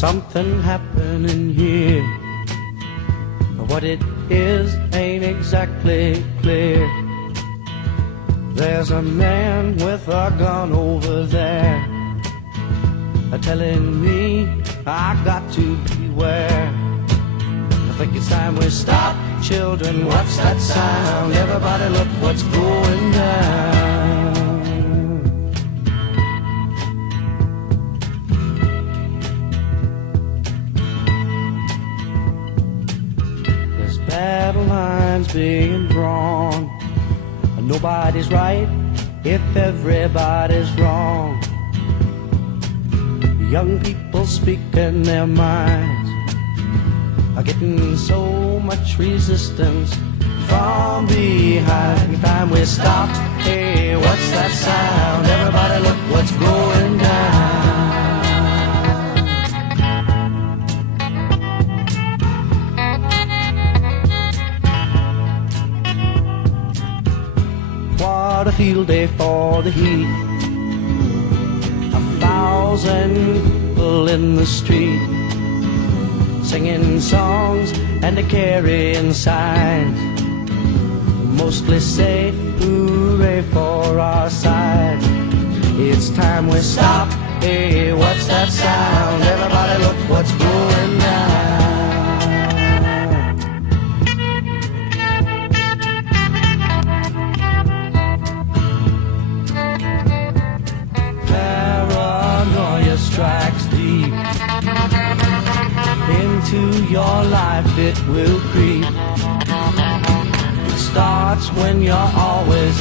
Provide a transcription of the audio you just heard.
something happening here. What it is ain't exactly clear. There's a man with a gun over there, telling me I got to beware. I think it's time we stop. Children, what's that sound? Everybody look what's going down. There's battle lines being drawn. Nobody's right if everybody's wrong. Young people speaking their minds are getting so much resistance from behind. Time we stop. Hey, what's that sound? Everybody look what's going down. What a field day for the heat. 1,000 people in the street, singing songs and carrying signs, mostly say hooray for our side. It's time we stop. Hey, what's that sound? Everybody look what's going down. Paranoia strikes deep into your life, it will creep. It starts when you're always